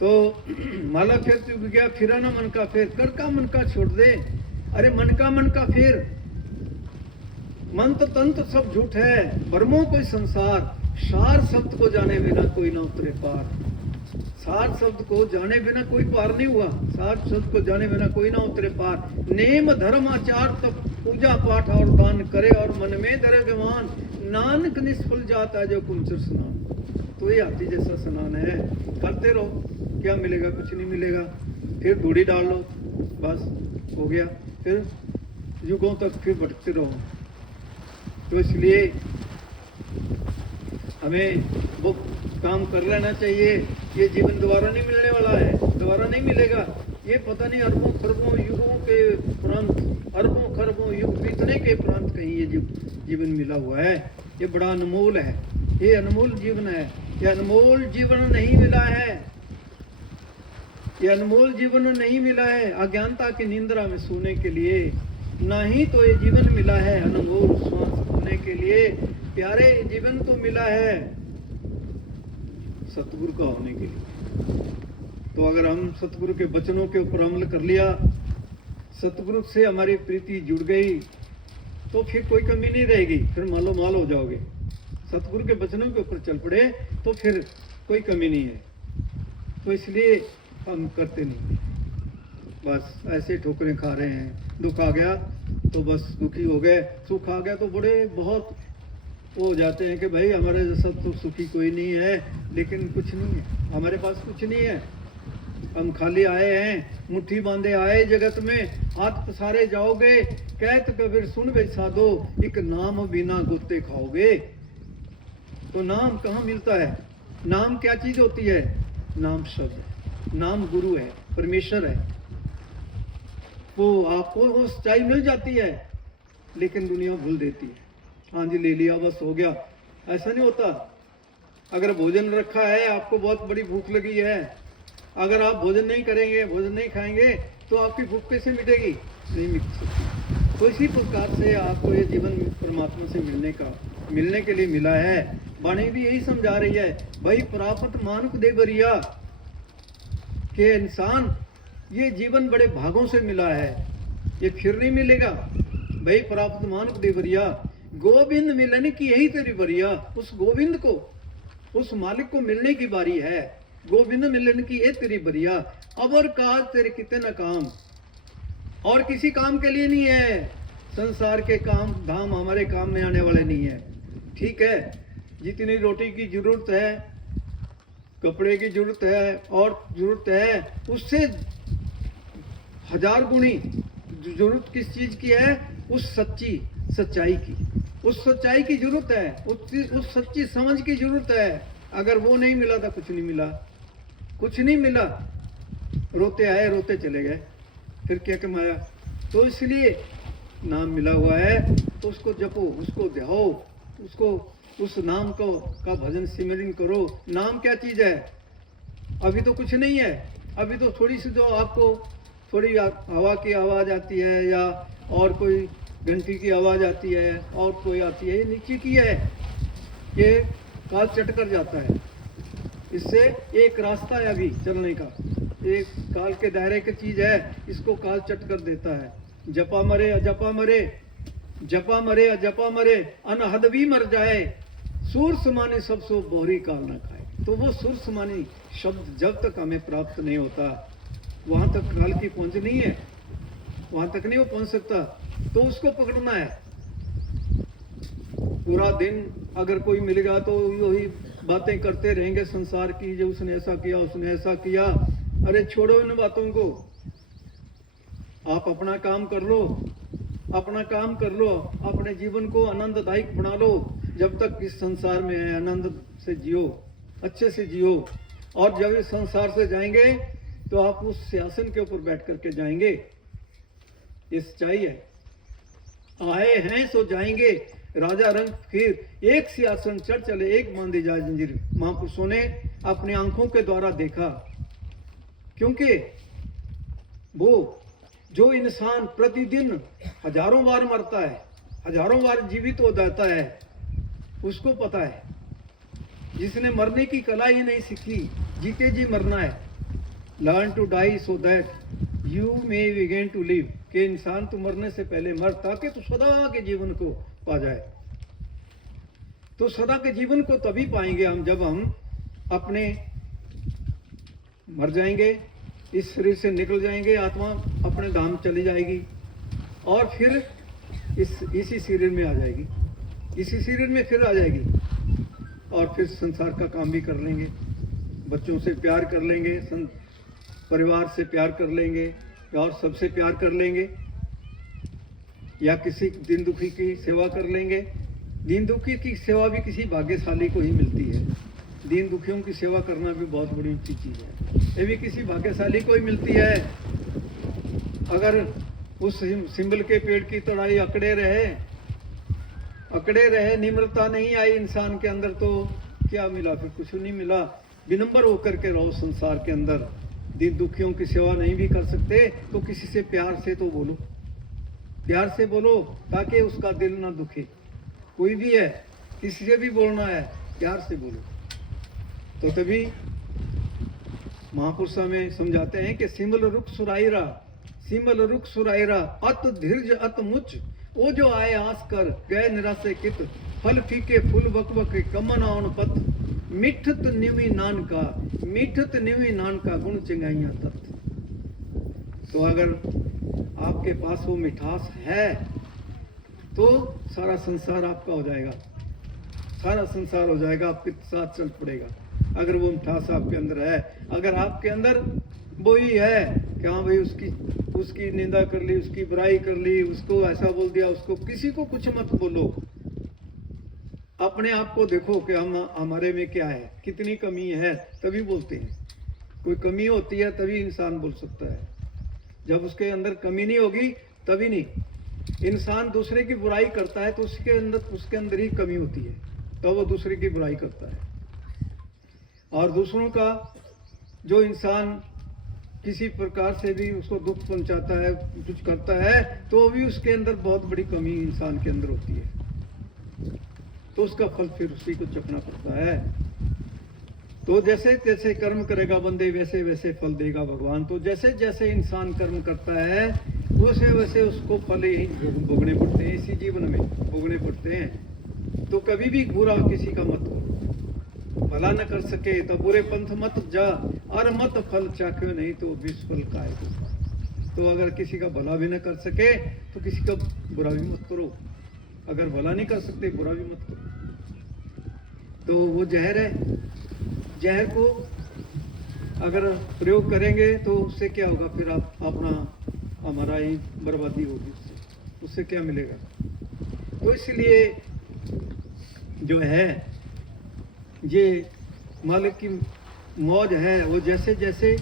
तो माला फिर चुक गया, फिरा ना मन का फेर, कर का मन का छोड़ दे। अरे मन का फेर, मंत्र तंत्र सब झूठ है, भ्रमों कोई संसार, सार शब्द को जाने बिना कोई ना उतरे पार। सार शब्द को जाने बिना कोई पार नहीं हुआ, सार शब्द को जाने बिना कोई ना उतरे पार। नेम धर्म आचार तब पूजा पाठ और दान करे, और मन में धरे विमान, नानक निष्फल जाता है जो कुंचर स्नान। तो ये हाथी जैसा स्नान है, करते रहो, क्या मिलेगा? कुछ नहीं मिलेगा। फिर धूड़ी डाल लो, बस हो गया। फिर युगों तक फिर भटकते रहो। तो इसलिए हमें वो काम कर लेना चाहिए। ये जीवन दोबारा नहीं मिलने वाला है, दोबारा नहीं मिलेगा। ये पता नहीं अरबों खरबों युगों के उपरांत, अरबों खरबों युग बीतने के उपरांत कहीं ये जीवन मिला हुआ है। ये बड़ा अनमोल है, ये अनमोल जीवन है। ये अनमोल जीवन नहीं मिला है, ये अनमोल जीवन नहीं मिला है अज्ञानता की निंद्रा में सोने के लिए, ना ही तो ये जीवन मिला है अनमोल श्वास होने के लिए। प्यारे जीवन तो मिला है सतगुरु का होने के लिए। तो अगर हम सतगुरु के वचनों के ऊपर अमल कर लिया, सतगुरु से हमारी प्रीति जुड़ गई, तो फिर कोई कमी नहीं रहेगी, फिर मालो माल हो जाओगे। सतगुरु के वचनों के ऊपर चल पड़े तो फिर कोई कमी नहीं है। तो इसलिए हम करते नहीं, बस ऐसे ठोकरें खा रहे हैं। दुख आ गया तो बस दुखी हो गए, सुख आ गया तो बड़े बहुत वो हो जाते हैं कि भाई हमारे जैसा तो सुखी कोई नहीं है। लेकिन कुछ नहीं है, हमारे पास कुछ नहीं है। हम खाली आए हैं, मुट्ठी बांधे आए जगत में, हाथ पसारे जाओगे। कहत कबीर सुन बे साधो, एक नाम बिना गुत्ते खाओगे। तो नाम कहाँ मिलता है? नाम क्या चीज होती है? नाम शब्द है, नाम गुरु है, परमेश्वर है। वो आपको वो सच्चाई मिल जाती है, लेकिन दुनिया भूल देती है। हाँ जी ले लिया बस हो गया, ऐसा नहीं होता। अगर भोजन रखा है, आपको बहुत बड़ी भूख लगी है, अगर आप भोजन नहीं करेंगे, भोजन नहीं खाएंगे, तो आपकी भूख कैसे मिटेगी? नहीं मिट सकती। तो इसी प्रकार से आपको ये जीवन परमात्मा से मिलने के लिए मिला है। वाणी भी यही समझा रही है, भाई प्राप्त मानुक दे बरिया, कि इंसान ये जीवन बड़े भागों से मिला है, ये फिर नहीं मिलेगा। भाई प्राप्त मानुक दे बरिया, गोविंद मिलने की यही तेरी बरिया। उस गोविंद को, उस मालिक को मिलने की बारी है। गोविंद मिलने की ये तेरी बरिया, अब और काज तेरे कितने न काम, और किसी काम के लिए नहीं है। संसार के काम धाम हमारे काम में आने वाले नहीं है। ठीक है, जितनी रोटी की जरूरत है, कपड़े की जरूरत है और जरूरत है, उससे 1000 गुणी जरूरत किस चीज की है? उस सच्चाई की, उस सच्चाई की जरूरत है, उस सच्ची समझ की जरूरत है। अगर वो नहीं मिला तो कुछ नहीं मिला, कुछ नहीं मिला। रोते आए रोते चले गए, फिर क्या कमाया? तो इसलिए नाम मिला हुआ है तो उसको जपो, उसको ध्याओ, उसको उस नाम को का भजन सिमरन करो। नाम क्या चीज है? अभी तो कुछ नहीं है, अभी तो थोड़ी सी जो आपको थोड़ी हवा की आवाज आती है, या और कोई घंटी की आवाज आती है, और कोई आती है, ये नीचे की है, ये काल चट कर जाता है। इससे एक रास्ता है अभी चलने का, एक काल के दायरे की चीज है, इसको काल चट कर देता है। जपा मरे अजपा मरे, जपा मरे अजपा मरे, अनहद भी मर जाए, सुर समानी सब सो बोहरी काल ना खाए। तो वो सुर समानी शब्द जब तक हमें प्राप्त नहीं होता, वहां तक काल की पहुंच नहीं है, वहां तक नहीं वो पहुंच सकता। तो उसको पकड़ना है। पूरा दिन अगर कोई मिलेगा तो वही बातें करते रहेंगे संसार की, जो उसने ऐसा किया, उसने ऐसा किया। अरे छोड़ो इन बातों को, आप अपना काम कर लो, अपना काम कर लो, अपने जीवन को आनंददायक बना लो। जब तक इस संसार में है, आनंद से जियो, अच्छे से जियो। और जब इस संसार से जाएंगे तो आप उस सिंहासन के ऊपर बैठ करके जाएंगे। ये सच्चाई है। आए हैं सो जाएंगे, राजा रंग फिर, एक सिंहासन चढ़ चले, एक बांधी जाए जंजीर। महापुरुषों ने अपने आंखों के द्वारा देखा, क्योंकि वो जो इंसान प्रतिदिन हजारों बार मरता है, हजारों बार जीवित हो जाता है, उसको पता है। जिसने मरने की कला ही नहीं सीखी, जीते जी मरना है, learn to die so that you may begin to live, कि इंसान तू मरने से पहले मर ताकि तू सदा के जीवन को पा जाए। तो सदा के जीवन को तभी पाएंगे हम जब हम अपने मर जाएंगे, इस शरीर से निकल जाएंगे, आत्मा अपने धाम चली जाएगी और फिर इसी शरीर में आ जाएगी, इसी शरीर में फिर आ जाएगी और फिर संसार का काम भी कर लेंगे, बच्चों से प्यार कर लेंगे, परिवार से प्यार कर लेंगे और सबसे प्यार कर लेंगे, या किसी दिन दुखी की सेवा कर लेंगे। दीन दुखी की सेवा भी किसी भाग्यशाली को ही मिलती है। दीन दुखियों की सेवा करना भी बहुत बड़ी ऊंची चीज़ है, ये भी किसी भाग्यशाली को ही मिलती है। अगर उस सिंबल के पेड़ की तड़ाई अकड़े रहे, निम्रता नहीं आई इंसान के अंदर, तो क्या मिला? फिर कुछ नहीं मिला। विनम्र होकर के रहो संसार के अंदर। दीन दुखियों की सेवा नहीं भी कर सकते तो किसी से प्यार से तो बोलो, प्यार से बोलो ताकि उसका दिल ना दुखे। कोई भी है, किसी से भी बोलना है, प्यार से बोलो। तो तभी महापुरुष में समझाते हैं कि सिमल रुख सुरायरा अत धीर्ज अत मुच, वो जो आए आस कर गए निराशे कित, फल फीके फूल बक कमन आउन पत, मिठत निवी नान का गुण चिंगाइया तत्। तो अगर आपके पास वो मिठास है तो सारा संसार आपका हो जाएगा, सारा संसार हो जाएगा, आपके साथ चल पड़ेगा। अगर वो मिठास आपके अंदर है, अगर आपके अंदर वो ही है कि हाँ भाई उसकी निंदा कर ली, उसकी बुराई कर ली, उसको ऐसा बोल दिया, उसको किसी को कुछ मत बोलो। अपने आप को देखो कि हमारे में क्या है, कितनी कमी है, तभी बोलते हैं। कोई कमी होती है तभी इंसान बोल सकता है, जब उसके अंदर कमी नहीं होगी तभी नहीं। इंसान दूसरे की बुराई करता है तो उसके अंदर ही कमी होती है, तो वो दूसरे की बुराई करता है। और दूसरों का जो इंसान किसी प्रकार से भी उसको दुख पहुंचाता है, कुछ करता है, तो भी उसके अंदर बहुत बड़ी कमी इंसान के अंदर होती है, तो उसका फल फिर उसी को चखना पड़ता है। तो जैसे जैसे कर्म करेगा बंदे वैसे वैसे फल देगा भगवान। तो जैसे जैसे इंसान कर्म करता है वैसे वैसे उसको फल ही भोगने पड़ते हैं, इसी जीवन में भोगने पड़ते हैं। तो कभी भी बुरा किसी का मत करो, भला न कर सके तो बुरे पंथ मत जा, और मत फल चाख्यो नहीं तो विस्फल काय। तो अगर किसी का भला भी न कर सके तो किसी का बुरा भी मत करो, अगर भला नहीं कर सकते बुरा भी मत करो। तो वो जहर है, जहर को अगर प्रयोग करेंगे तो उससे क्या होगा? फिर आप हमारा ही बर्बादी होगी, उससे क्या मिलेगा? तो इसलिए जो है ये मालिक की मौज है, वो जैसे जैसे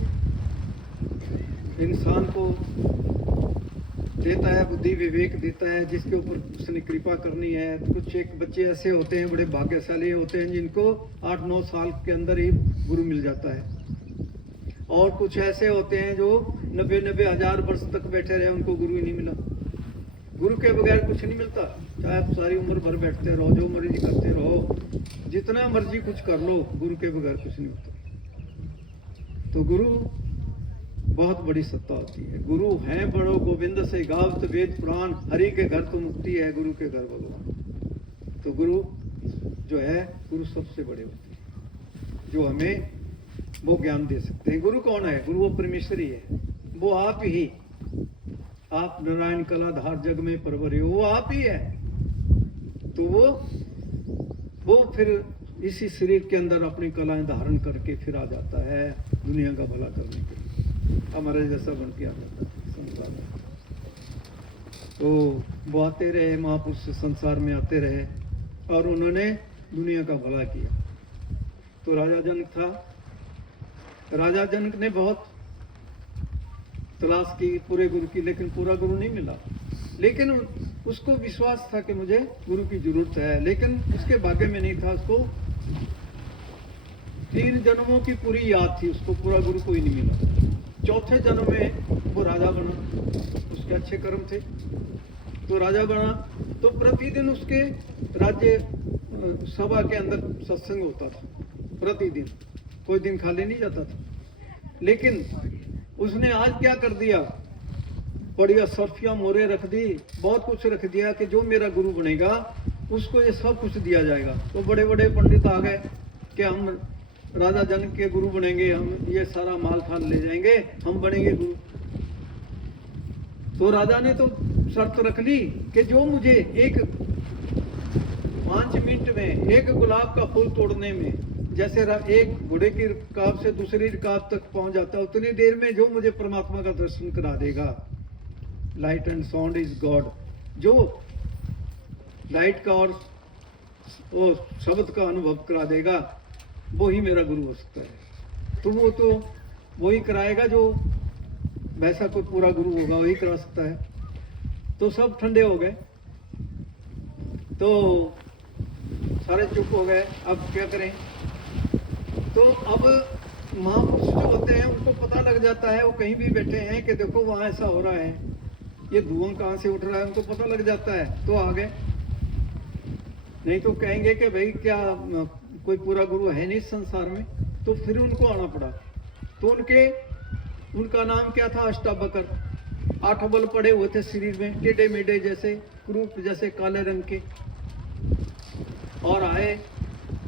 इंसान को देता है, बुद्धि विवेक देता है, जिसके ऊपर उसने कृपा करनी है। कुछ एक बच्चे ऐसे होते हैं, बड़े भाग्यशाली होते हैं, जिनको 8-9 साल के अंदर ही गुरु मिल जाता है, और कुछ ऐसे होते हैं जो 90-90 हजार वर्ष तक बैठे रहे, उनको गुरु ही नहीं मिला। गुरु के बगैर कुछ नहीं मिलता, चाहे आप सारी उम्र भर बैठते रहो, जो मर्जी करते रहो, जितना मर्जी कुछ कर लो, गुरु के बगैर कुछ नहीं होता। तो गुरु बहुत बड़ी सत्ता होती है। गुरु हैं बड़ो गोविंद से गावत वेद पुराण, हरि के घर तो मुक्ति है, गुरु के घर भगवान। तो गुरु जो है, गुरु सबसे बड़े होते हैं, जो हमें वो ज्ञान दे सकते हैं। गुरु कौन है? गुरु वो परमेश्वर ही है, वो आप ही, आप नारायण कला धार जग में परवरे हो, वो आप ही है। तो वो फिर इसी शरीर के अंदर अपनी कलाएं धारण करके फिर आ जाता है दुनिया का भला करने के लिए, हमारे जैसा बन के आ जाता है संसार में। तो वो आते रहे, महापुरुष संसार में आते रहे और उन्होंने दुनिया का भला किया। तो राजा जनक था, राजा जनक ने बहुत तलाश की पूरे गुरु की, लेकिन पूरा गुरु नहीं मिला। लेकिन उसको विश्वास था कि मुझे गुरु की जरूरत है, लेकिन उसके भाग्य में नहीं था। उसको 3 जन्मों की पूरी याद थी, उसको पूरा गुरु कोई नहीं मिला। चौथे जन्म में वो राजा बना, उसके अच्छे कर्म थे तो राजा बना। तो प्रतिदिन उसके राज्य सभा के अंदर सत्संग होता था, प्रतिदिन, कोई दिन खाली नहीं जाता था। लेकिन उसने आज क्या कर दिया, बढ़िया सर्फिया मोरे रख दी, बहुत कुछ रख दिया कि जो मेरा गुरु बनेगा उसको ये सब कुछ दिया जाएगा। तो बड़े बड़े पंडित आ गए कि हम राजा जनक के गुरु बनेंगे, हम ये सारा माल खान ले जाएंगे, हम बनेंगे गुरु। तो राजा ने तो शर्त रख ली कि जो मुझे 5 मिनट में एक गुलाब का फूल तोड़ने में जैसे एक घोड़े की रकाब से दूसरी रकाब तक पहुंच जाता है, उतनी देर में जो मुझे परमात्मा का दर्शन करा देगा, light and sound is God, जो लाइट का और वो शब्द का अनुभव करा देगा, वो ही मेरा गुरु हो सकता है। तो वो तो वही कराएगा, जो वैसा कोई पूरा गुरु होगा वही करा सकता है। तो सब ठंडे हो गए, तो सारे चुप हो गए, अब क्या करें। तो अब महापुरुष जो होते हैं उनको पता लग जाता है, वो कहीं भी बैठे हैं कि देखो वहाँ ऐसा हो रहा है, ये धुआं कहाँ से उठ रहा है, उनको पता लग जाता है, तो आ गए। नहीं तो कहेंगे कि भाई क्या कोई पूरा गुरु है नहीं इस संसार में, तो फिर उनको आना पड़ा। तो उनका नाम क्या था, अष्टावक्र। 8 बल पड़े हुए थे शरीर में, टेढ़े मेढ़े जैसे, क्रूप जैसे काले रंग के, और आए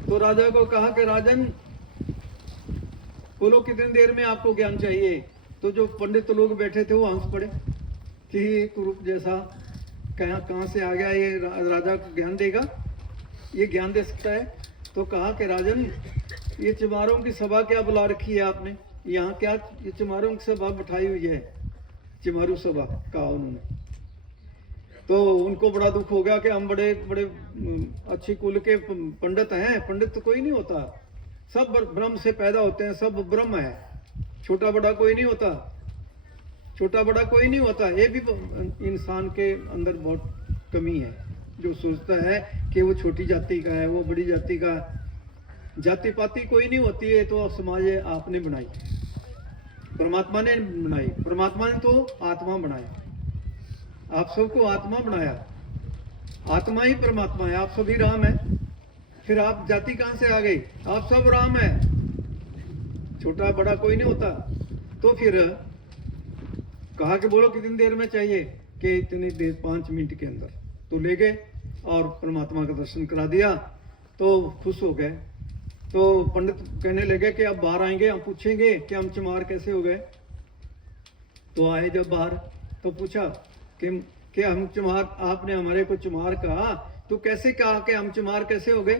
तो राजा को कहा कि राजन बोलो कितनी देर में आपको ज्ञान चाहिए। तो जो पंडित लोग बैठे थे वो हंस पड़े कि कुरूप जैसा कहाँ से आ गया, ये राजा को ज्ञान देगा, ये ज्ञान दे सकता है। तो कहा कि राजन ये चमारों की सभा क्या बुला रखी है आपने, यहाँ क्या ये चमारों की सभा बिठाई हुई है, चमारू सभा कहा उन्होंने। तो उनको बड़ा दुख हो गया कि हम बड़े बड़े अच्छी कुल के पंडित हैं। पंडित तो कोई नहीं होता, सब ब्रह्म से पैदा होते हैं, सब ब्रह्म है, छोटा बड़ा कोई नहीं होता, छोटा बड़ा कोई नहीं होता। ये भी इंसान के अंदर बहुत कमी है, जो सोचता है कि वो छोटी जाति का है, वो बड़ी जाति का। जाति पाति कोई नहीं होती है, तो समाज आपने बनाई, परमात्मा ने बनाई। परमात्मा ने तो आत्मा बनाया, आप सबको आत्मा बनाया, आत्मा ही परमात्मा है, आप सभी राम है। फिर आप जाति कहां से आ गई, आप सब राम है, छोटा बड़ा कोई नहीं होता। तो फिर कहा कि बोलो कितनी देर में चाहिए, कि इतनी देर 5 मिनट के अंदर। तो ले गए और परमात्मा का दर्शन करा दिया, तो खुश हो गए। तो पंडित कहने लगे कि अब बाहर आएंगे, हम पूछेंगे कि हम चमार कैसे हो गए। तो आए जब बाहर, तो पूछा कि हम चमार, आपने हमारे को चमार कहा, तो कैसे कहा कि हम चमार कैसे हो गए।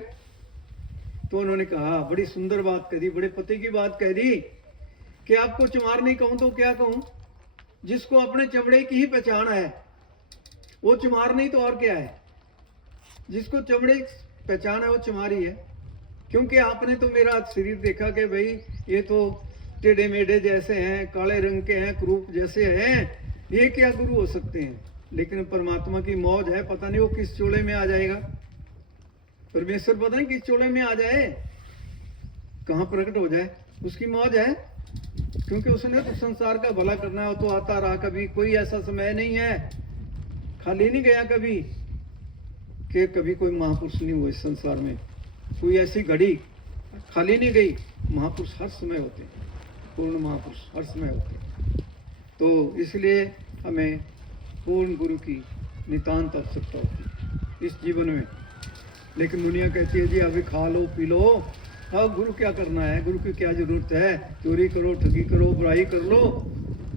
तो उन्होंने कहा, बड़ी सुंदर बात कह दी, बड़े पते की बात कह दी कि आपको चमार नहीं कहूं तो क्या कहूं, जिसको अपने चमड़े की ही पहचान है वो चमार नहीं तो और क्या है। जिसको चमड़े पहचान है वो चमार ही है, क्योंकि आपने तो मेरा शरीर देखा कि भाई ये तो टेढ़े मेढ़े जैसे हैं, काले रंग के हैं, क्रूप जैसे हैं, ये क्या गुरु हो सकते हैं। लेकिन परमात्मा की मौज है, पता नहीं वो किस चोले में आ जाएगा, परमेश्वर पता नहीं किस चोले में आ जाए, कहां प्रकट हो जाए, उसकी मौज है। क्योंकि उसने तो संसार का भला करना है, तो आता रहा, कभी कोई ऐसा समय नहीं है, खाली नहीं गया कभी, कि कभी कोई महापुरुष नहीं हुआ इस संसार में, कोई ऐसी घड़ी खाली नहीं गई। महापुरुष हर समय होते हैं, पूर्ण महापुरुष हर समय होते हैं। तो इसलिए हमें पूर्ण गुरु की नितांत आवश्यकता होती है इस जीवन में। लेकिन दुनिया कहती है जी अभी खा लो पी लो, हाँ गुरु क्या करना है, गुरु की क्या जरूरत है, चोरी करो, ठगी करो, बुराई कर लो।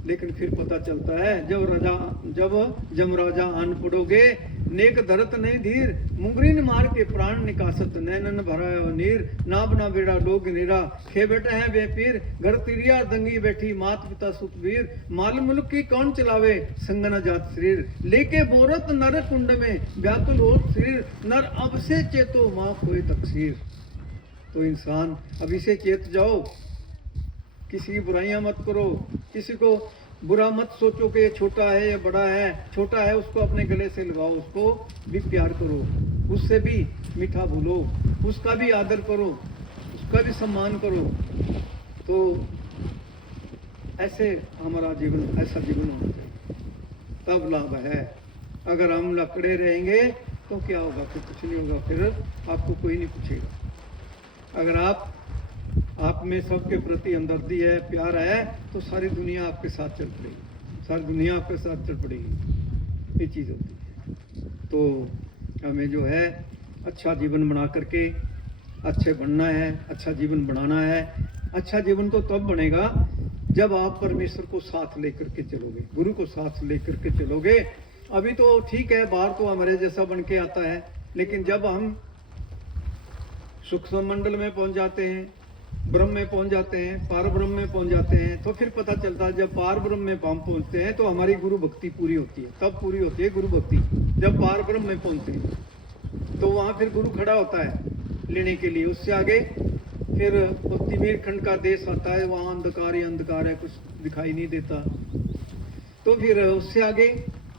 लेकिन फिर पता चलता है जब जमराजा आन पड़ोगे, नेक धरत नहीं धीर, मुंगरीन मार के प्राण निकासत, नैनन भरा नीर, ना बना बेड़ा लोग निरा, खे बैठे हैं वे पीर, घर तिरिया दंगी बैठी, मात पिता सुखबीर, माल मुल्क की कौन चलावे, संगना जात शरीर, लेके बोरत नर कुंड में, व्याकुल होत शरीर, नर अब से चेतो माँ कोई तकसीर। तो इंसान अभी से चेत जाओ, किसी की बुराइयां मत करो, किसी को बुरा मत सोचो कि ये छोटा है या बड़ा है। छोटा है उसको अपने गले से लगाओ, उसको भी प्यार करो, उससे भी मीठा भूलो, उसका भी आदर करो, उसका भी सम्मान करो। तो ऐसे हमारा जीवन, ऐसा जीवन होना चाहिए, तब लाभ है। अगर हम लकड़े रहेंगे तो क्या होगा, फिर कुछ नहीं होगा, फिर आपको कोई नहीं पूछेगा। अगर आप आप में सबके प्रति हमदर्दी है, प्यार है, तो सारी दुनिया आपके साथ चल पड़ेगी, सारी दुनिया आपके साथ चल पड़ेगी। ये चीज़ होती है। तो हमें जो है अच्छा जीवन बना करके अच्छे बनना है, अच्छा जीवन बनाना है। अच्छा जीवन तो तब बनेगा जब आप परमेश्वर को साथ लेकर के चलोगे, गुरु को साथ लेकर के चलोगे। अभी तो ठीक है, बाहर तो हमारे जैसा बन के आता है, लेकिन जब हम सूक्ष्म मंडल में पहुंच जाते हैं, ब्रह्म में पहुंच जाते हैं, पार ब्रह्म में पहुंच जाते हैं, तो फिर पता चलता है जब पार ब्रह्म में हम पहुंचते हैं तो हमारी गुरु भक्ति पूरी होती है। तब पूरी होती है गुरु भक्ति जब पार ब्रह्म में पहुंचते हैं, तो वहां फिर गुरु खड़ा होता है लेने के लिए। उससे आगे फिर तिमीर खंड का देश आता है, वहां अंधकार ही अंधकार है, कुछ दिखाई नहीं देता। तो फिर उससे आगे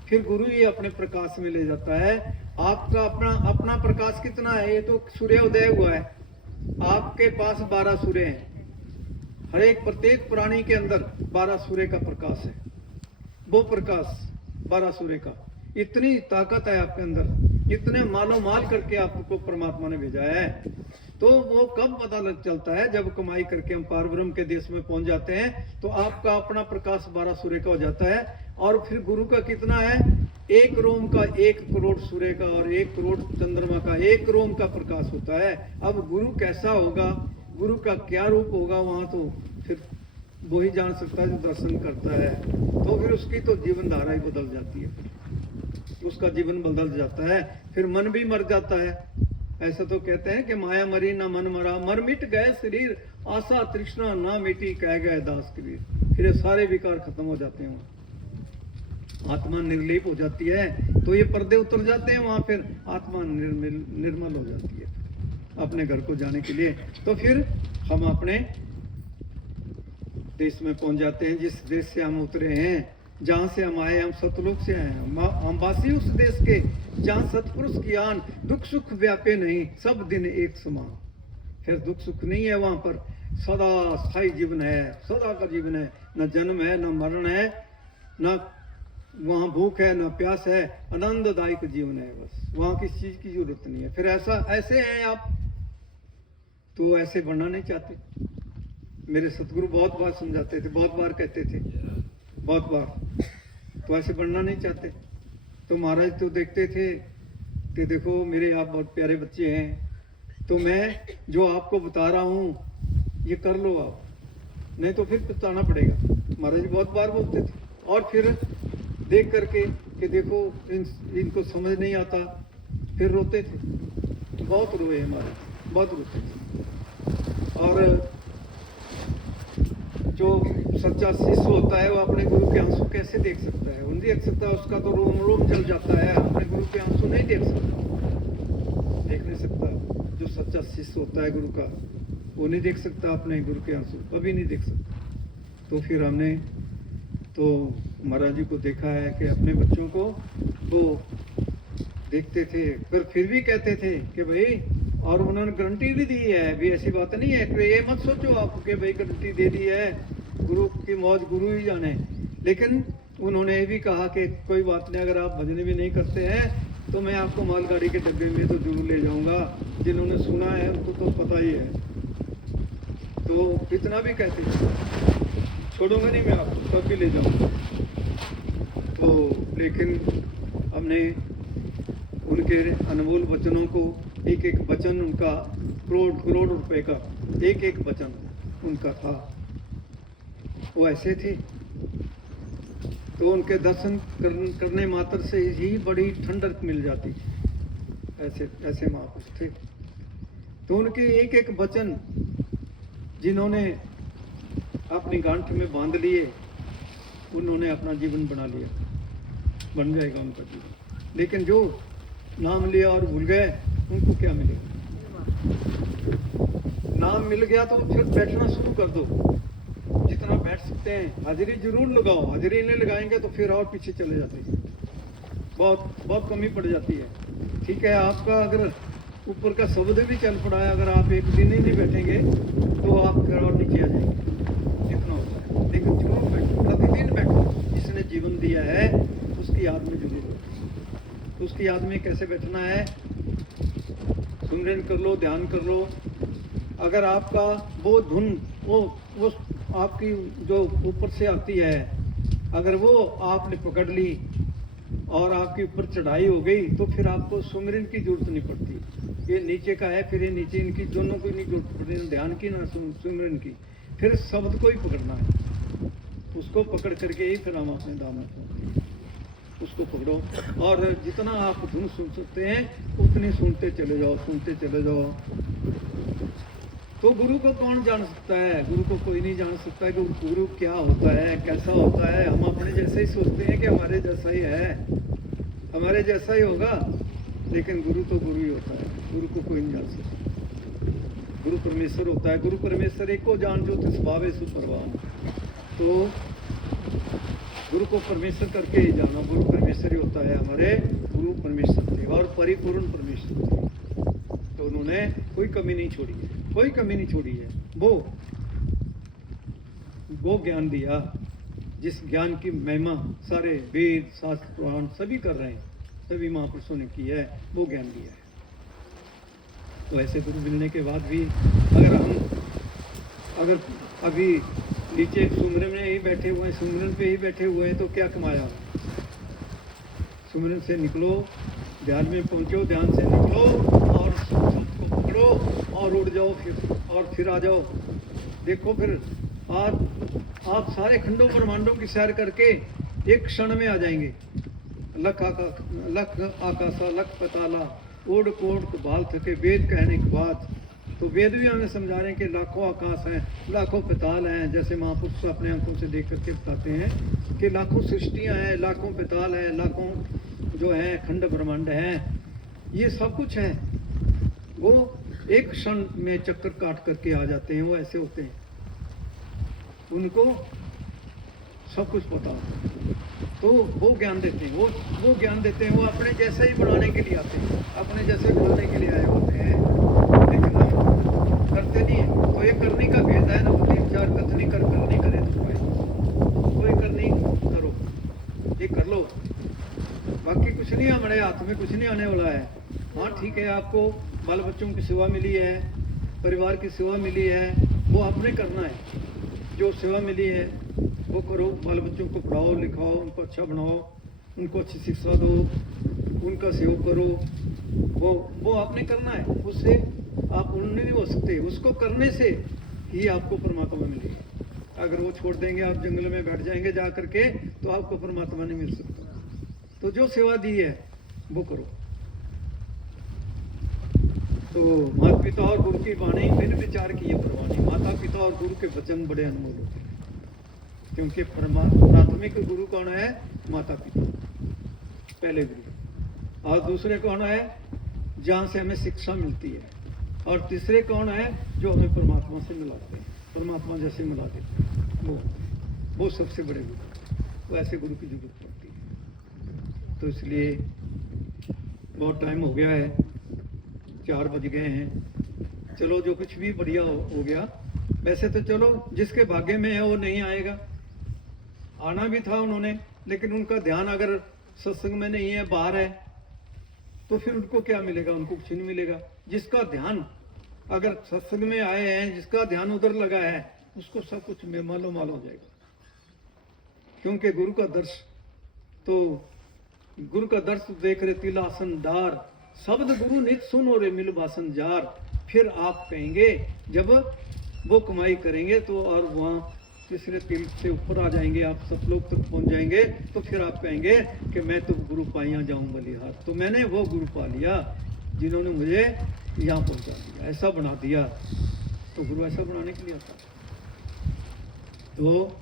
फिर गुरु ही अपने प्रकाश में ले जाता है। आपका अपना प्रकाश कितना है? ये तो सूर्योदय हुआ है, आपके पास 12 सूर्य हैं। हर एक प्रत्येक प्राणी के अंदर 12 सूर्य का प्रकाश है। वो प्रकाश 12 सूर्य का, इतनी ताकत है आपके अंदर, इतने मालो माल करके आपको परमात्मा ने भेजा है। तो वो कब पता लग चलता है? जब कमाई करके हम पारब्रह्म के देश में पहुंच जाते हैं, तो आपका अपना प्रकाश 12 सूर्य का हो जाता है। और फिर गुरु का कितना है? 1 रोम का 1 करोड़ सूर्य का और 1 करोड़ चंद्रमा का 1 रोम का प्रकाश होता है। अब गुरु कैसा होगा, गुरु का क्या रूप होगा, वहां तो फिर वो ही जान सकता है जो दर्शन करता है। तो फिर उसकी तो जीवन धारा ही बदल जाती है, उसका जीवन बदल जाता है, फिर मन भी मर जाता है। ऐसा तो कहते हैं कि माया मरी ना मन मरा, मर मिट गए शरीर, आशा तृष्णा ना मिटी, कह गए दास कबीर। फिर ये सारे विकार खत्म हो जाते हैं, आत्मा निर्लेप हो जाती है। तो ये पर्दे उतर जाते हैं, वहां फिर आत्मा निर्मल हो जाती है अपने घर को जाने के लिए। तो फिर हम अपने देश में पहुंच जाते हैं, जिस देश से हम उतरे हैं, जहां से हम आए, हम सतलोक से आए हैं। हम वासी उस देश के जहां सतपुरुष की आन, दुख सुख व्यापे नहीं, सब दिन एक समान। फिर दुख सुख नहीं है वहां पर, सदा स्थायी जीवन है, सदा का जीवन है। न जन्म है, न मरण है, न वहां भूख है, न प्यास है, आनंददायक जीवन है। बस वहां किसी चीज की जरूरत नहीं है। फिर ऐसे हैं आप, तो ऐसे बनना नहीं चाहते। मेरे सतगुरु बहुत बार समझाते थे, बहुत बार कहते थे, बहुत बार, तो ऐसे बनना नहीं चाहते। तो महाराज तो देखते थे कि देखो मेरे आप बहुत प्यारे बच्चे हैं, तो मैं जो आपको बता रहा हूँ ये कर लो आप, नहीं तो फिर पछताना पड़ेगा। महाराज बहुत बार बोलते थे। और फिर देख करके कि देखो इनको समझ नहीं आता, फिर रोते थे, बहुत रोए हमारे, बहुत रोते थे। और जो सच्चा शिष्य होता है वो अपने गुरु के आंसू कैसे देख सकता है? वो नहीं देख सकता, उसका तो रोम रोम जल जाता है। अपने गुरु के आंसू नहीं देख सकता, देख नहीं सकता। जो सच्चा शिष्य होता है गुरु का, वो नहीं देख सकता अपने गुरु के आंसू, कभी नहीं देख सकता। तो फिर हमने तो महाराज जी को देखा है कि अपने बच्चों को वो देखते थे, फिर भी कहते थे कि भाई, और उन्होंने गारंटी भी दी है, भी ऐसी बात नहीं है कि ये मत सोचो आप कि भाई गारंटी दे दी है, गुरु की मौज गुरु ही जाने। लेकिन उन्होंने ये भी कहा कि कोई बात नहीं, अगर आप भजन भी नहीं करते हैं तो मैं आपको मालगाड़ी के डब्बे में तो जरूर ले जाऊंगा। जिन्होंने सुना है उनको तो पता ही है। तो इतना भी कहते थे, छोड़ूंगा नहीं मैं आपको, तब भी ले जाऊंगा। तो लेकिन हमने उनके अनमोल वचनों को, एक एक वचन उनका करोड़ रुपए का एक एक वचन उनका था, वो ऐसे थे। तो उनके दर्शन करने मात्र से ही बड़ी ठंडक मिल जाती, ऐसे महापुरुष थे। तो उनके एक एक वचन जिन्होंने अपनी गांठ में बांध लिए, उन्होंने अपना जीवन बना लिया, बन जाएगा उनका जीवन। लेकिन जो नाम लिया और भूल गए, उनको क्या मिलेगा? नाम मिल गया तो फिर बैठना शुरू कर दो, जितना बैठ सकते हैं। हाजिरी जरूर लगाओ, हाजिरी नहीं लगाएंगे तो फिर और पीछे चले जाते हैं, बहुत कमी पड़ जाती है। ठीक है, आपका अगर ऊपर का शब्द भी चल पड़ा है, अगर आप एक दिन ही नहीं बैठेंगे तो आप और नीचे आ जाएंगे, इतना होता है। लेकिन जरूर बैठो, प्रतिदिन बैठो। जिसने जीवन दिया है उसकी याद में जरूर बैठो। तो उसकी याद में कैसे बैठना है? सुमरन कर लो, ध्यान कर लो, अगर आपका वो धुन वो आपकी जो ऊपर से आती है, अगर वो आपने पकड़ ली और आपके ऊपर चढ़ाई हो गई तो फिर आपको सुमिरन की जरूरत नहीं पड़ती। ये नीचे का है, फिर ये नीचे, इनकी दोनों को नहीं जरूरत पड़ती, ना ध्यान की ना सुमिरन की। फिर शब्द को ही पकड़ना है, उसको पकड़ करके ही फिर हम अपने धाम में पहुंचेंगे। उसको पकड़ो और जितना आप धुन सुन सकते हैं उतनी सुनते चले जाओ, सुनते चले जाओ। तो गुरु को कौन जान सकता है? गुरु को कोई नहीं जान सकता कि गुरु क्या होता है, कैसा होता है। हम अपने जैसे ही सोचते हैं कि हमारे जैसा ही है, हमारे जैसा ही होगा, लेकिन गुरु तो गुरु ही होता है। गुरु को कोई नहीं जान सकता। गुरु परमेश्वर होता है। गुरु परमेश्वर एक को जान जो स्वभाव है सुप्रभाव। तो गुरु को परमेश्वर करके ही जाना। गुरु परमेश्वर ही होता है। हमारे गुरु परमेश्वर थे और परिपूर्ण परमेश्वर थे। तो उन्होंने कोई कमी नहीं छोड़ी है, कोई कमी नहीं छोड़ी है। वो ज्ञान दिया जिस ज्ञान की महिमा सारे वेद शास्त्र पुराण सभी कर रहे हैं, सभी महापुरुषों ने की है, वो ज्ञान दिया है। तो ऐसे गुरु मिलने के बाद भी अगर अभी नीचे सुमिरन में ही बैठे हुए हैं, सुमिरन पे ही बैठे हुए हैं, तो क्या कमाया? सुमिरन से निकलो, ध्यान में पहुंचो, ध्यान से निकलो और शब्द को पकड़ो और उड़ जाओ फिर आ जाओ। देखो फिर आप सारे खंडों ब्रह्मांडों की सैर करके एक क्षण में आ जाएंगे। लख आकाशा लख पताला ओढ़ कोट बाल थके, वेद कहने की बात। तो वेद भी हमें समझा रहे हैं कि लाखों आकाश हैं, लाखों पिताल हैं। जैसे महापुरुष अपने आंखों से देख करके बताते हैं कि लाखों सृष्टियां हैं, लाखों पिताल हैं, लाखों जो है खंड ब्रह्मांड हैं। ये सब कुछ है। वो एक क्षण में चक्कर काट करके आ जाते हैं। वो ऐसे होते हैं, उनको सब कुछ पता होता है। तो वो ज्ञान देते हैं, वो ज्ञान देते हैं। वो अपने जैसे ही बनाने के लिए आते हैं, अपने जैसे बनाने के लिए आए होते हैं, लेकिन हम करते नहीं है। तो ये करने का भेद है ना, बुद्धि विचार कथनी करनी करे तो कोई करनी करो, ये कर लो। बाकी कुछ नहीं, हमारे हाथ में कुछ नहीं आने वाला है। हाँ ठीक है, आपको बाल बच्चों की सेवा मिली है, परिवार की सेवा मिली है, वो आपने करना है। जो सेवा मिली है वो करो। बाल बच्चों को पढ़ाओ लिखाओ, उनको अच्छा बनाओ, उनको अच्छी शिक्षा दो, उनका सेवा करो। वो आपने करना है। उससे आप उन्नत नहीं हो सकते। उसको करने से ही आपको परमात्मा मिलेगा। अगर वो छोड़ देंगे, आप जंगल में बैठ जाएंगे जा करके, तो आपको परमात्मा नहीं मिल सकता। तो जो सेवा दी है वो करो। तो माता पिता और गुरु की वाणी बिन विचार किए परवानी। माता पिता और गुरु के वचन बड़े अनमोल होते हैं, क्योंकि प्राथमिक गुरु कौन है? माता पिता, पहले गुरु। और दूसरे कौन है? जहाँ से हमें शिक्षा मिलती है। और तीसरे कौन है? जो हमें परमात्मा से मिलाते हैं, परमात्मा जैसे मिला देते हैं। वो सबसे बड़े गुरु। वो ऐसे गुरु की जरूरत पड़ती है। तो इसलिए बहुत टाइम हो गया है, 4 बज गए हैं। चलो जो कुछ भी बढ़िया हो गया। वैसे तो चलो जिसके भाग्य में है वो नहीं आएगा। आना भी था उन्होंने, लेकिन उनका ध्यान अगर सत्संग में नहीं है, बाहर है, तो फिर उनको क्या मिलेगा? उनको कुछ नहीं मिलेगा। जिसका ध्यान अगर सत्संग में आए हैं, जिसका ध्यान उधर लगा है, उसको सब कुछ मालूम हो जाएगा। क्योंकि गुरु का दर्श देख रहे तिलासन डार, शब्द गुरु नित सुनो रे मिल बासन जार। फिर आप कहेंगे, जब वो कमाई करेंगे तो और वहाँ तीसरे तिल से ऊपर आ जाएंगे, आप सतलोक तक पहुँच जाएंगे, तो फिर आप कहेंगे कि मैं तो गुरु पाइया जाऊँ बलिहार। तो मैंने वो गुरु पा लिया जिन्होंने मुझे यहाँ पहुँचा दिया, ऐसा बना दिया। तो गुरु ऐसा बनाने के लिए आता है। तो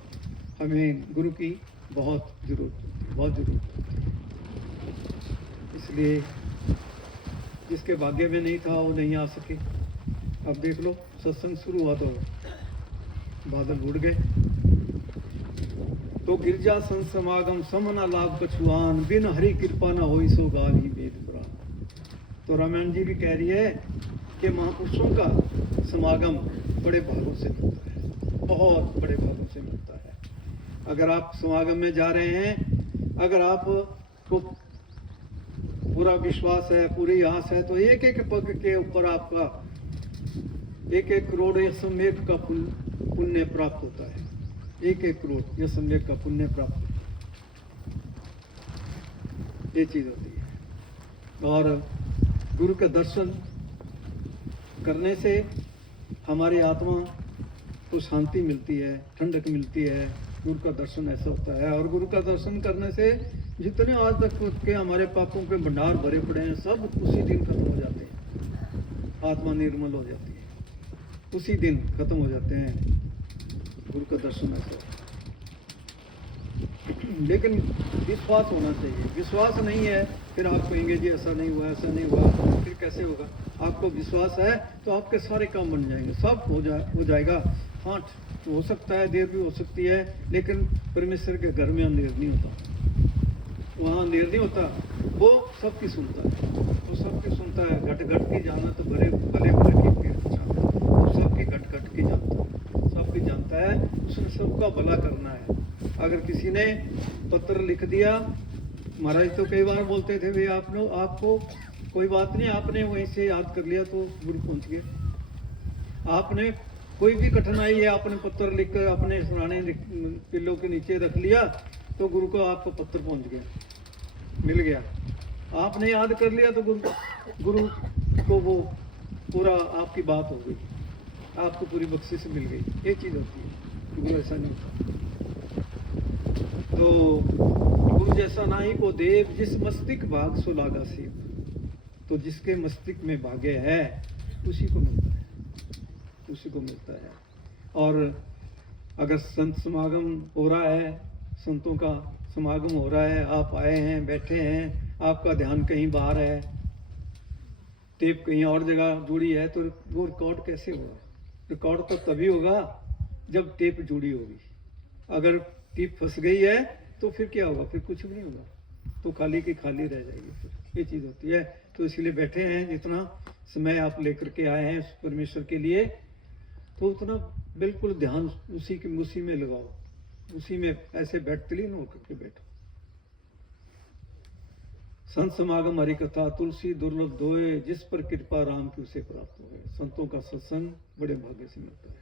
हमें गुरु की बहुत जरूरत होती है, बहुत जरूरत होती है। इसलिए जिसके भाग्य में नहीं था वो नहीं आ सके। अब देख लो, सत्संग शुरू हुआ तो बादल उड़ गए। तो गिरजा संत समागम समना लाभ कछुआन, बिन हरि कृपा ना होई सो गाल ही वेद पुराण। तो रामायण जी भी कह रही है कि महापुरुषों का समागम बड़े भागों से मिलता है, बहुत बड़े भागों से मिलता है। अगर आप समागम में जा रहे हैं, अगर आपको पूरा विश्वास है, पूरी आस है, तो एक एक पग के ऊपर आपका 1-1 करोड़ यशमेघ का पुण्य प्राप्त होता है। 1-1 करोड़ यशमेघ का पुण्य प्राप्त होता है। ये चीज होती है। और गुरु का दर्शन करने से हमारी आत्मा को शांति मिलती है, ठंडक मिलती है। गुरु का दर्शन ऐसा होता है। और गुरु का दर्शन करने से जितने आज तक के हमारे पापों के भंडार भरे पड़े हैं सब उसी दिन खत्म हो जाते हैं। आत्मा निर्मल हो जाती है, उसी दिन खत्म हो जाते हैं। गुरु का दर्शन ऐसा होता है। लेकिन विश्वास होना चाहिए। विश्वास नहीं है फिर आप कहेंगे जी ऐसा नहीं हुआ, ऐसा नहीं हुआ, फिर कैसे होगा? आपको विश्वास है तो आपके सारे काम बन जाएंगे, सब हो जाएगा। हाँ, हो सकता है, देर भी हो सकती है, लेकिन परमेश्वर के घर में अंधेर नहीं होता। वहाँ अंधेर नहीं होता, वो सबकी सुनता है। वो सबकी सुनता है। घट घट की जाना तो भले भले की वो सबकी घट घट की जानता है, सबकी जानता है। उसने सबका भला करना है। अगर किसी ने पत्र लिख दिया, महाराज तो कई बार बोलते थे भाई आपको कोई बात नहीं, आपने वहीं से याद कर लिया तो गुरु पहुंच गए। आपने कोई भी कठिनाई है, आपने पत्र लिखकर अपने पुराने पिल्लों के नीचे रख लिया तो गुरु को आपको पत्र पहुंच गया, मिल गया। आपने याद कर लिया तो गुरु को वो पूरा आपकी बात हो गई, आपको पूरी बख्शिश मिल गई। ये चीज होती है। गुरु ऐसा नहीं होता। तो गुरु जैसा नाई को देव जिस मस्तिष्क भाग सो लागा शिव। तो जिसके मस्तिष्क में भाग्य है उसी को मिलता है, उसी को मिलता है। और अगर संत समागम हो रहा है, संतों का समागम हो रहा है, आप आए हैं, बैठे हैं, आपका ध्यान कहीं बाहर है, टेप कहीं और जगह जुड़ी है, तो वो रिकॉर्ड कैसे होगा? रिकॉर्ड तो तभी होगा जब टेप जुड़ी होगी। अगर टेप फंस गई है तो फिर क्या होगा? फिर कुछ भी नहीं होगा, तो खाली की खाली रह जाएगी। फिर ये चीज़ होती है। तो इसलिए बैठे हैं, जितना समय आप लेकर के आए हैं परमेश्वर के लिए, तो उतना बिल्कुल ध्यान उसी में लगाओ, उसी में ऐसे बैठतलीन होकर के बैठो। संत समागम हरि कथा तुलसी दुर्लभ दोए, जिस पर कृपा राम की उसे प्राप्त होए। संतों का सत्संग बड़े भाग्य से मिलता है।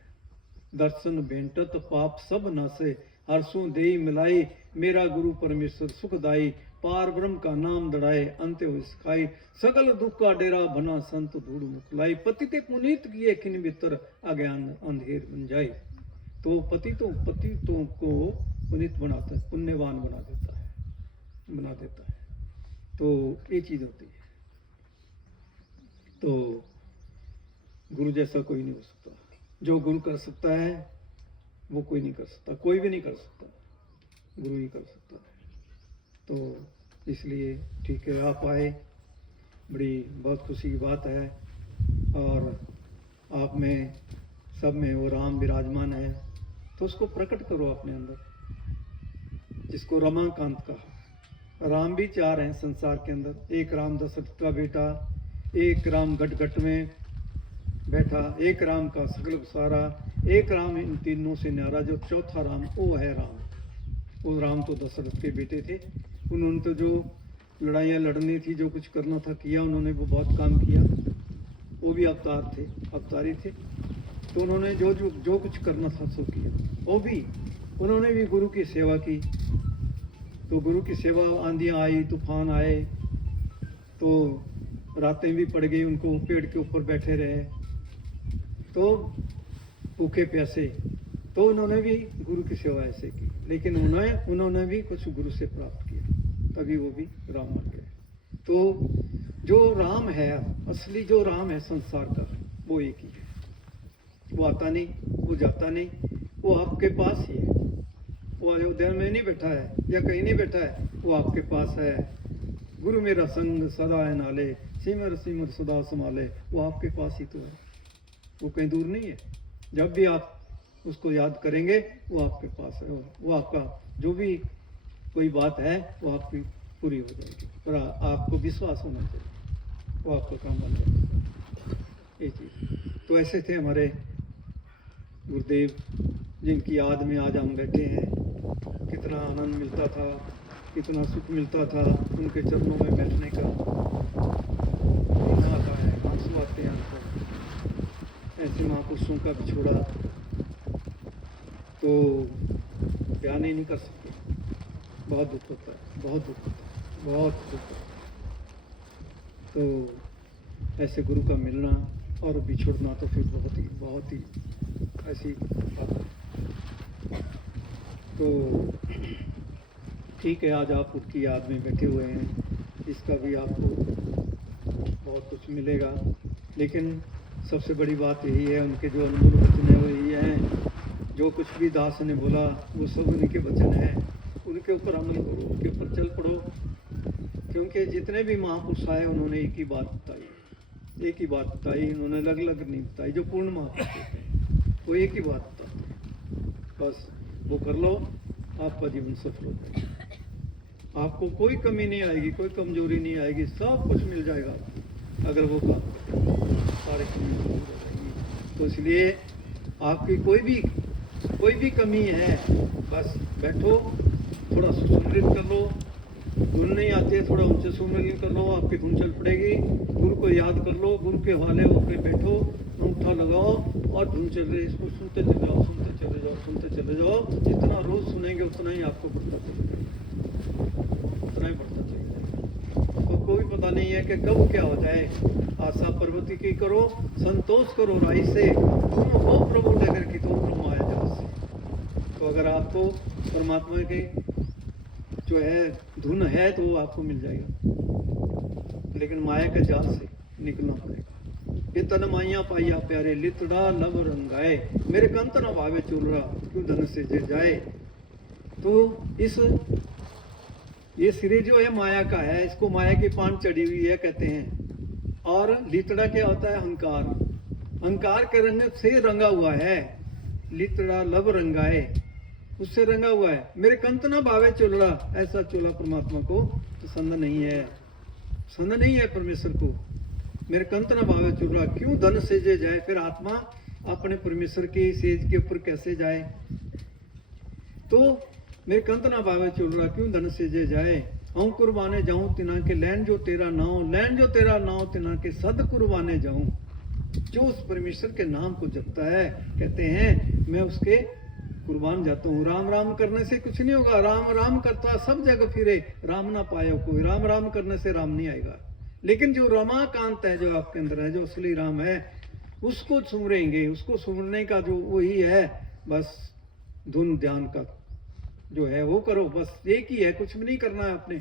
दर्शन भेंटत पाप सब नासे, हर्षों देई मिलाई, मेरा गुरु परमेश्वर सुखदाई। पार ब्रह्म का नाम दड़ाए, अंत्य हो सिखाई, सकल दुख का डेरा बना संत धूड़ मुखलाई। पतिते पुनीत किए खिन भीतर, अज्ञान अंधेर बन जाए। तो पतितों को पुनीत बनाता है, पुण्यवान बना देता है। तो ये चीज होती है। तो गुरु जैसा कोई नहीं हो सकता। जो गुरु कर सकता है वो कोई नहीं कर सकता, कोई भी नहीं कर सकता, गुरु ही कर सकता है। तो इसलिए ठीक है, आप आए, बड़ी बहुत खुशी की बात है। और आप में सब में वो राम विराजमान है, तो उसको प्रकट करो अपने अंदर, जिसको रमाकांत कहा। राम भी 4 हैं संसार के अंदर। एक राम दशरथ का बेटा, एक राम गट में बैठा, एक राम का सकल सारा, एक राम इन तीनों से न्यारा। जो चौथा राम वो है राम। वो राम तो दशरथ के बेटे थे। उन्होंने तो जो लड़ाइयाँ लड़नी थी, जो कुछ करना था किया, उन्होंने वो बहुत काम किया। वो भी अवतारी थे। तो उन्होंने जो कुछ करना था सो किया। वो भी उन्होंने भी गुरु की सेवा की। तो गुरु की सेवा, आंधियाँ आई, तूफान आए, तो रातें भी पड़ गई उनको, पेड़ के ऊपर बैठे रहे, तो भूखे प्यासे, तो उन्होंने भी गुरु की सेवा ऐसे की। लेकिन उन्होंने भी कुछ गुरु से प्राप्त किया, तभी वो भी राम बन गए। तो जो राम है, असली जो राम है संसार का, वो एक ही है। वो आता नहीं, वो जाता नहीं, वो आपके पास ही है। वो अयोध्या में नहीं बैठा है या कहीं नहीं बैठा है, वो आपके पास है। गुरु मेरा संग सदा है नाले, सिमर सिमर सदा संभाले। वो आपके पास ही तो है, वो कहीं दूर नहीं है। जब भी आप उसको याद करेंगे वो आपके पास है। वो आपका जो भी कोई बात है वो आपकी पूरी हो जाएगी। पर आपको विश्वास होना चाहिए, वो आपका काम बन जाएगा। ये चीज़ तो ऐसे थे हमारे गुरुदेव, जिनकी याद में आज हम बैठे हैं। कितना आनंद मिलता था, कितना सुख मिलता था उनके चरणों में बैठने का। आता है, आंसू आते हैं आंखों। ऐसे महापुरुषों का बिछोड़ा तो बयान ही नहीं कर सकते। बहुत दुख होता है, बहुत दुख होता है, बहुत दुख होता है। तो ऐसे गुरु का मिलना और बिछुड़ना तो फिर बहुत ही ऐसी बात है। तो ठीक है, आज आप उसकी याद में बैठे हुए हैं, इसका भी आपको बहुत कुछ मिलेगा, लेकिन सबसे बड़ी बात यही है, उनके जो अनमोल वचन है वो यही है, जो कुछ भी दास ने बोला वो सब उनके वचन है, उनके ऊपर अमल करो, उनके ऊपर चल पड़ो। क्योंकि जितने भी महापुरुष आए उन्होंने एक ही बात बताई, एक ही बात बताई, उन्होंने अलग अलग नहीं बताई। जो पूर्ण महापुरुष होते हैं वो एक ही बात बताते हैं, बस वो कर लो, आपका जीवन सफल हो जाएगा, आपको कोई कमी नहीं आएगी, कोई कमजोरी नहीं आएगी, सब कुछ मिल जाएगा अगर वो काम करें, सारे कमी दूर हो जाएगी। तो इसलिए आपकी कोई भी कमी है, बस बैठो, थोड़ा सुसुमरित कर लो, धुन नहीं आती है थोड़ा ऊंचे सुमरित कर लो, आपकी धुन चल पड़ेगी। गुरु को याद कर लो, गुरु के हवाले होकर बैठो, अंगूठा लगाओ और धुन चल रही, इसको सुनते चले जाओ, सुनते चले जाओ, सुनते चले जाओ। जितना रोज सुनेंगे उतना ही आपको बढ़ता चलेगा, उतना ही बढ़ता चलेगा। तो कोई पता नहीं है कि कब क्या हो जाए। आशा पर्वती की करो, संतोष करो राई से, तुम हो प्रभु डगर की तो तुम आए जहां से। तो अगर आपको परमात्मा के जो है धुन है तो वो आपको मिल जाएगा, लेकिन माया के जाल से निकलना पड़ेगा। ये तन माइया पाइया प्यारे लितड़ा लव रंगाए, मेरे कंत न भावे चुलरा क्यों धन से जे जाए। तो ये सिरे जो है माया का है, इसको माया की पान चढ़ी हुई है कहते हैं। और लितड़ा क्या होता है? अहंकार, अहंकार के रंग से रंगा हुआ है। लितड़ा लव रंगाए, उससे रंगा हुआ है। मेरे कंत ना भावे चुलड़ा, ऐसा चोला परमात्मा को पसंद नहीं है, पसंद नहीं है परमेश्वर को। मेरे कंत ना भावे चुलड़ा क्यों धन से जे जाए। फिर आत्मा अपने परमेश्वर की सेज के ऊपर कैसे जाए? तो मेरे कंत ना भावे चुलड़ा क्यों धन से जे जाए। हूँ कुर्बाने जाऊं तिना के लैन जो तेरा नाम, लैन जो तेरा नाम तिना के सद कुर्बाने जाऊं। जो उस परमेश्वर के नाम को जपता है, कहते हैं मैं उसके कुर्बान जाता हूँ। राम राम करने से कुछ नहीं होगा, राम राम करता सब जगह फिरे, राम ना पाए कोई। राम राम करने से राम नहीं आएगा, लेकिन जो रमाकांत है, जो आपके अंदर है, जो असली राम है, उसको सुमरेंगे। उसको सुमरने का जो वही है, बस धुन ध्यान का जो है वो करो, बस एक ही है, कुछ भी नहीं करना है आपने।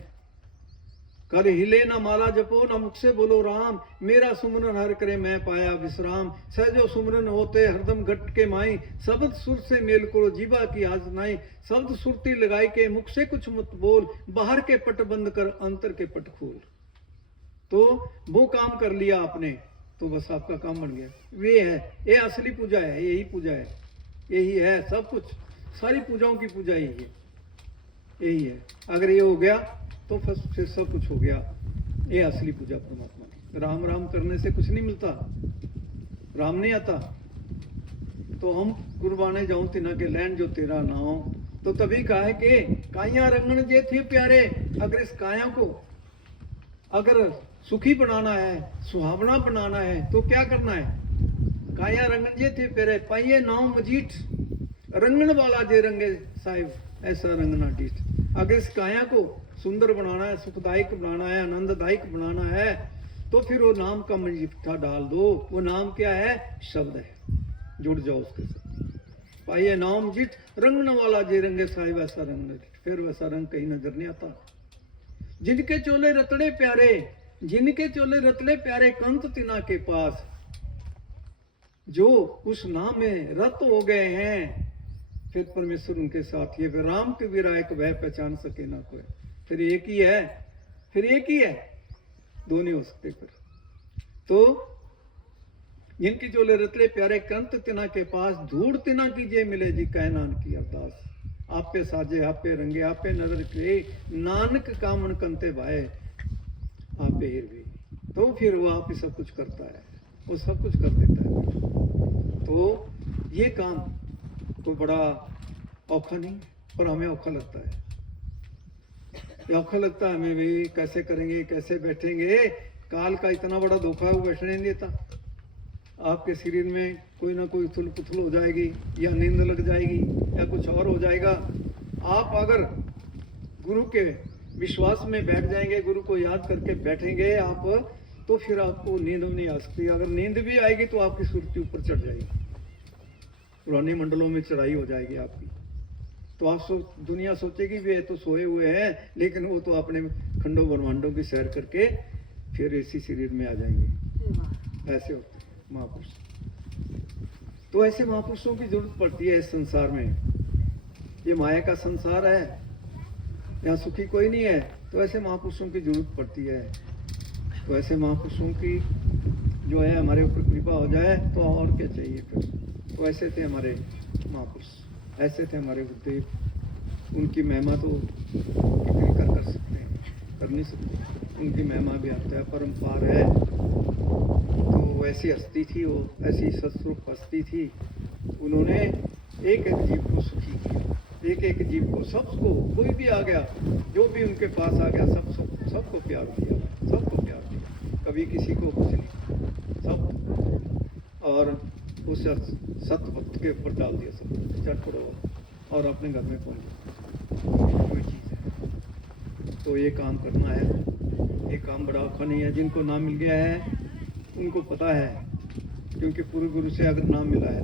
कर हिले ना माला जपो, ना मुख से बोलो राम, मेरा सुमरन हर करे मैं पाया विश्राम। सहजो सुमरन होते हरदम घट के माई, शब्द सुर से मेल करो जीवा की आज नाई। शब्द सुरती लगाई के मुख से कुछ मत बोल, बाहर के पट बंद कर अंतर के पट खोल। तो वो काम कर लिया आपने तो बस आपका काम बन गया। वे है, ये असली पूजा है, यही पूजा है, यही है सब कुछ। सारी पूजाओं की पूजा यही है, यही है। अगर ये हो गया तो फिर सब कुछ हो गया। ये असली पूजा परमात्मा की। राम राम करने से कुछ नहीं मिलता, राम नहीं आता। तो हम कुर्बाने जाऊं तिना के लैन जो तेरा नाम। तो तभी कहा है कि काया रंगन जे थे प्यारे। अगर इस काया को अगर सुखी बनाना है, सुहावना बनाना है, तो क्या करना है? काया रंगन जे थे प्यारे, पाइये नाम मजीठ, रंगन वाला जे रंगे साहिब, ऐसा रंगना डीठ। अगर इस काया को सुंदर बनाना है, सुखदायक बनाना है, आनंददायक बनाना है, तो फिर वो नाम का मजीठा डाल दो। वो नाम क्या है? शब्द है, जुड़ जाओ उसके साथ। पाइये नाम जिठ, रंगन वाला जे रंगे साहिब, ऐसा रंग। फिर वैसा रंग कहीं नजर नहीं आता। जिनके चोले रतड़े प्यारे, जिनके चोले रतड़े प्यारे, कंत तिना के पास। जो उस नाम में रत हो गए हैं, फिर परमेश्वर उनके साथ। ये राम के विरायक वह पहचान सके ना कोई। फिर एक ही है, फिर एक ही है, दो नहीं हो सकते फिर। तो जिनकी चोले रतड़े प्यारे, कंत तिना के पास। धूड़ तिना की जे मिले जी, कह नानक की अरदास। आपे साजे आपे रंगे, आपे नजर के, नानक कामन कंते भाए, आपे हिर भी। तो फिर वो आप ही सब कुछ करता है, वो सब कुछ कर देता है। तो ये काम कोई बड़ा औखा नहीं, पर हमें औखा लगता है। औखा लगता है हमें, भाई कैसे करेंगे, कैसे बैठेंगे। काल का इतना बड़ा धोखा है, वो बैठने नहीं देता। आपके शरीर में कोई ना कोई उथल पुथल हो जाएगी, या नींद लग जाएगी, या कुछ और हो जाएगा। आप अगर गुरु के विश्वास में बैठ जाएंगे, गुरु को याद करके बैठेंगे आप, तो फिर आपको नींद नहीं आ सकती। अगर नींद भी आएगी तो आपकी सुरती ऊपर चढ़ जाएगी, पुराने मंडलों में चढ़ाई हो जाएगी आपकी। तो आप दुनिया सोचेगी भी है तो सोए हुए हैं, लेकिन वो तो अपने खंडों ब्रह्मांडों की सैर करके फिर इसी शरीर में आ जाएंगे। ऐसे होते महापुरुष। तो ऐसे महापुरुषों की जरूरत पड़ती है इस संसार में। ये माया का संसार है, यहाँ सुखी कोई नहीं है, तो ऐसे महापुरुषों की जरूरत पड़ती है। तो ऐसे महापुरुषों की जो है हमारे ऊपर कृपा हो जाए तो और क्या चाहिए फिर। तो ऐसे थे हमारे महापुरुष, ऐसे थे हमारे गुरुदेव। उनकी महिमा तो कितनी कर सकते हैं, कर नहीं सकते। उनकी महिमा भी आता है, परम्पार है। तो ऐसी हस्ती थी वो, ऐसी सत्स्वरूप हस्ती थी। उन्होंने एक एक जीव को सुखी किया, एक एक जीव को, सबको, कोई भी आ गया, जो भी उनके पास आ गया, सबको प्यार दिया, सबको प्यार दिया, कभी किसी को कुछ नहीं, सब। और उस सत वक्त के ऊपर डाल दिया सब, चट पड़ो और अपने घर में पहुंच गए। कोई चीज़ है तो ये काम करना है। ये काम बड़ा औखा नहीं है। जिनको नाम मिल गया है उनको पता है, क्योंकि पूर्व गुरु से अगर नाम मिला है,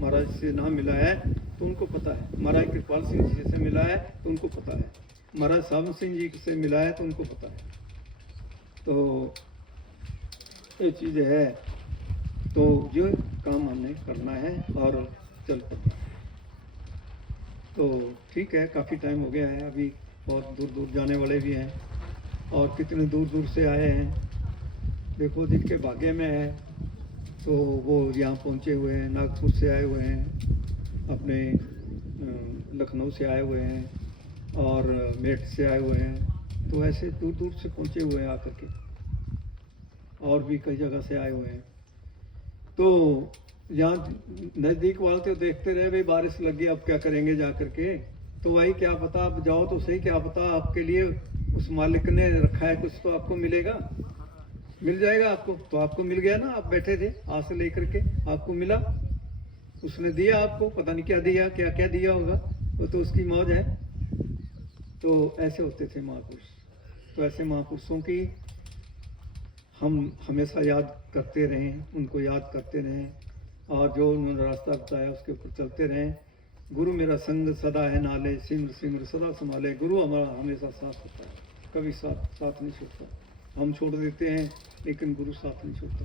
महाराज से नाम मिला है तो उनको पता है। महाराज कृपाल सिंह जी से मिला है तो उनको पता है। महाराज सावन सिंह जी से मिला है तो उनको पता है। तो ये चीज़ है। तो जो काम हमने करना है और चल पड़ना है। तो ठीक है, काफ़ी टाइम हो गया है, अभी बहुत दूर दूर जाने वाले भी हैं, और कितने दूर दूर से आए हैं। देखो जिनके भाग्य में है तो वो यहाँ पहुँचे हुए हैं, नागपुर से आए हुए हैं, अपने लखनऊ से आए हुए हैं, और मेरठ से आए हुए हैं। तो ऐसे दूर दूर से पहुँचे हुए हैं आकर के, और भी कई जगह से आए हुए हैं। तो यहाँ नज़दीक वाले तो देखते रहे, भाई बारिश लगी अब क्या करेंगे जा कर के। तो वही क्या पता, आप जाओ तो सही, क्या पता आपके लिए उस मालिक ने रखा है कुछ, तो आपको मिलेगा, मिल जाएगा आपको। तो आपको मिल गया ना, आप बैठे थे आस लेकर के, आपको मिला, उसने दिया आपको, पता नहीं क्या दिया, क्या क्या दिया होगा, वो तो उसकी मौज है। तो ऐसे होते थे महापुरुष। तो ऐसे महापुरुषों की हम हमेशा याद करते रहें, उनको याद करते रहें, और जो उन्होंने रास्ता बताया उसके ऊपर चलते रहें। गुरु मेरा संग सदा है नाले, सिमर सिमर सदा संभाले। गुरु हमारा हमेशा साथ होता है, कभी साथ नहीं छोड़ता। हम छोड़ देते हैं लेकिन गुरु साथ नहीं छोड़ता।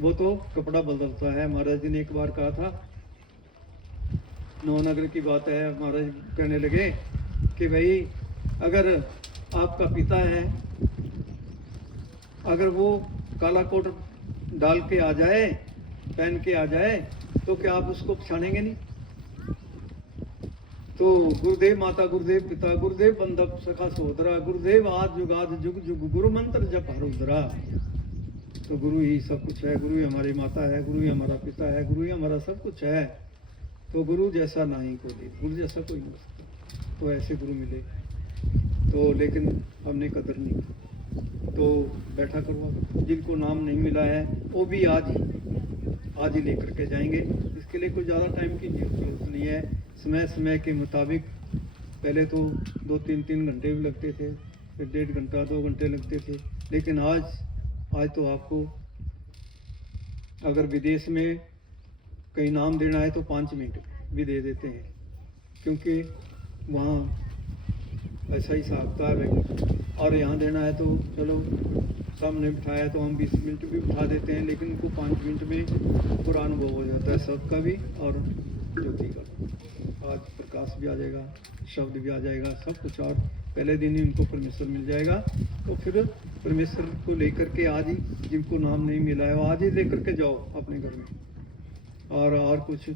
वो तो कपड़ा बदलता है। महाराज जी ने एक बार कहा था, नवनगर की बात है, महाराज कहने लगे कि भाई अगर आपका पिता है, अगर वो काला कोट डाल के आ जाए, पहन के आ जाए, तो क्या आप उसको पहचानेंगे नहीं? तो गुरुदेव माता, गुरुदेव पिता, गुरुदेव बंधप सखा सोदरा, गुरुदेव आद जुग जुग गुरु मंत्र जप हरुद्रा। तो गुरु ही सब कुछ है, गुरु ही हमारी माता है, गुरु ही हमारा पिता है, गुरु ही हमारा सब कुछ है। तो गुरु जैसा नहीं कोई, गुरु जैसा कोई नहीं हो सकता। तो ऐसे गुरु मिले तो, लेकिन हमने कदर नहीं की। तो बैठा करो, जिनको नाम नहीं मिला है वो भी आज ही लेकर के जाएंगे। इसके लिए कोई ज़्यादा टाइम की जरूरत नहीं है। समय समय के मुताबिक, पहले तो 2-3 घंटे भी लगते थे, फिर 1.5 घंटा 2 घंटे लगते थे, लेकिन आज तो आपको अगर विदेश में कहीं नाम देना है तो 5 मिनट भी दे देते हैं, क्योंकि वहाँ ऐसा ही साखता है। और यहाँ देना है तो चलो सामने बिठाया तो हम 20 मिनट भी बिठा देते हैं, लेकिन उनको 5 मिनट में पूरा अनुभव हो जाता है सबका भी और ज्योति का। आज प्रकाश भी आ जाएगा, शब्द भी आ जाएगा, सब कुछ। और पहले दिन ही उनको परमेश्वर मिल जाएगा। तो फिर परमेश्वर को लेकर के आज ही, जिनको नाम नहीं मिला है वो आज ही लेकर के जाओ अपने घर में। और कुछ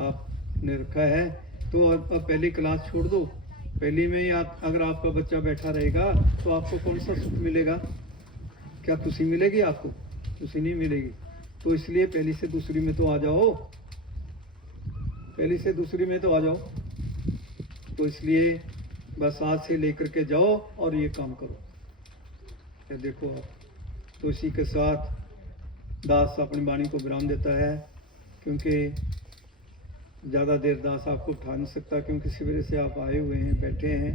आपने रखा है तो अब पहली क्लास छोड़ दो। पहली में ही अगर आपका बच्चा बैठा रहेगा तो आपको कौन सा सुख मिलेगा? क्या खुशी मिलेगी आपको? खुशी नहीं मिलेगी। तो इसलिए पहली से दूसरी में तो आ जाओ, पहली से दूसरी में तो आ जाओ। तो इसलिए बस आज से लेकर के जाओ और ये काम करो। ये देखो आप। तो इसी के साथ दास अपनी वाणी को विराम देता है। क्योंकि ज़्यादा देर दास आपको उठा नहीं सकता, क्योंकि सवेरे से आप आए हुए हैं, बैठे हैं,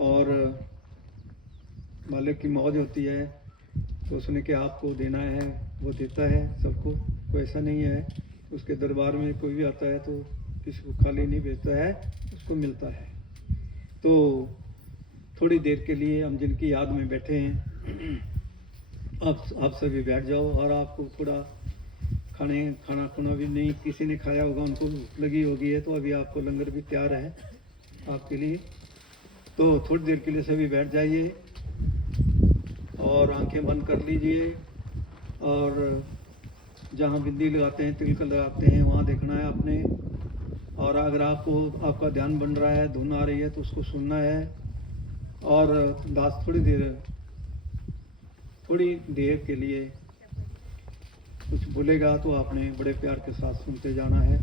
और मालिक की मौज होती है तो उसने क्या आपको देना है वो देता है सबको। कोई ऐसा नहीं है उसके दरबार में कोई भी आता है तो किसी को खाली नहीं भेजता है, उसको मिलता है। तो थोड़ी देर के लिए हम जिनकी याद में बैठे हैं, आप सभी बैठ जाओ, और आपको थोड़ा खाना खुना भी नहीं किसी ने खाया होगा, उनको भूख लगी होगी है, तो अभी आपको लंगर भी तैयार है आपके लिए। तो थोड़ी देर के लिए सभी बैठ जाइए और आंखें बंद कर लीजिए, और जहाँ बिंदी लगाते हैं, तिलक लगाते हैं, वहाँ देखना है आपने। और अगर आपको आपका ध्यान बन रहा है, धुन आ रही है, तो उसको सुनना है। और दास थोड़ी देर के लिए कुछ बोलेगा तो आपने बड़े प्यार के साथ सुनते जाना है।